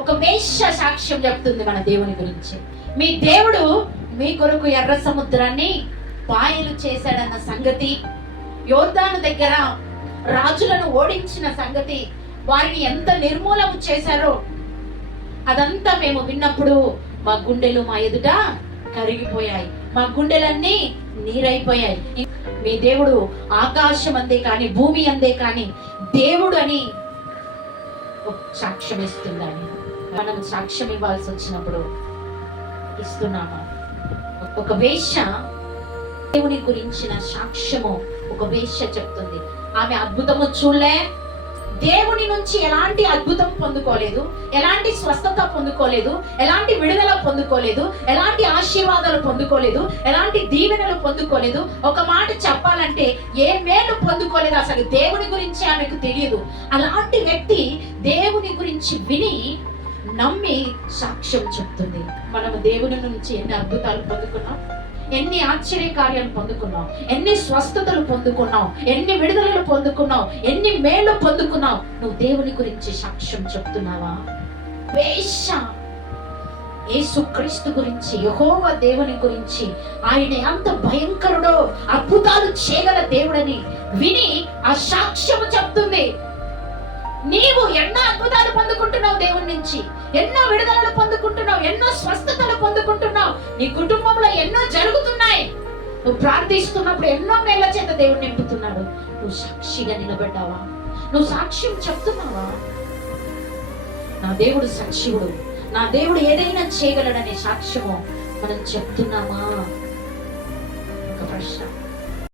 ఒక వేశ్య సాక్ష్యం చెప్తుంది మన దేవుని గురించి. మీ దేవుడు మీ కొరకు ఎర్ర సముద్రాన్ని పాయలు చేశాడన్న సంగతి, యోర్దాను దగ్గర రాజులను ఓడించిన సంగతి, వారిని ఎంత నిర్మూలన చేశారో అదంతా మేము విన్నప్పుడు మా గుండెలు మా ఎదుట కరిగిపోయాయి, మా గుండెలన్నీ నీరైపోయాయి. మీ దేవుడు ఆకాశం అందే కానీ భూమి అందే కానీ దేవుడు అని సాక్ష్యం ఇస్తుందని మనం సాక్ష్యం ఇవ్వాల్సి వచ్చినప్పుడు ఇస్తున్నామా? ఒక వేశ్య దేవుని గురించిన సాక్ష్యము ఒక వేశ్య చెప్తుంది. ఆమె అద్భుతము చూడలే, దేవుని నుంచి ఎలాంటి అద్భుతం పొందుకోలేదు, ఎలాంటి స్వస్థత పొందుకోలేదు, ఎలాంటి విడుదల పొందుకోలేదు, ఎలాంటి ఆశీర్వాదాలు పొందుకోలేదు, ఎలాంటి దీవెనలు పొందుకోలేదు. ఒక మాట చెప్పాలంటే ఏ మేలు పొందుకోలేదు. అసలు దేవుని గురించి ఆమెకు తెలియదు. అలాంటి వ్యక్తి దేవుని గురించి విని నమ్మి సాక్ష్యం చెప్తుంది. మనము దేవుని నుంచి ఎన్ని అద్భుతాలు పొందుకున్నాం, ఎన్ని ఆశ్చర్య కార్యాలు పొందుకున్నావు, ఎన్ని స్వస్థతలు పొందుకున్నావు, ఎన్ని విడుదలలు పొందుకున్నావు, ఎన్ని మేలు పొందుకున్నావు. నువ్వు దేవుని గురించి సాక్ష్యం చెప్తున్నావా? వేశ్య యేసుక్రీస్తు గురించి, యెహోవా దేవుని గురించి, ఆయన ఎంత భయంకరుడో, అద్భుతాలు చేయగల దేవుడని విని ఆ సాక్ష్యము చెప్తుంది. నీవు ఎన్నో అద్భుతాలు పొందుకుంటున్నావు దేవుని నుంచి, ఎన్నో విడుదలలు పొందుకుంటున్నావు, ఎన్నో స్వస్థతలు పొందుకుంటున్నావు, నీ కుటుంబంలో ఎన్నో జరుగుతున్నాయి. నువ్వు ప్రార్థిస్తున్నప్పుడు ఎన్నో మేళ్ల చేత దేవుడు నింపుతున్నాడు. నువ్వు సాక్షిగా నిలబడ్డావా? నువ్వు సాక్ష్యం చెప్తున్నావా? నా దేవుడు సజీవుడు, నా దేవుడు ఏదైనా చేయగలడనే సాక్ష్యము మనం చెప్తున్నామా? ఒక ప్రశ్న.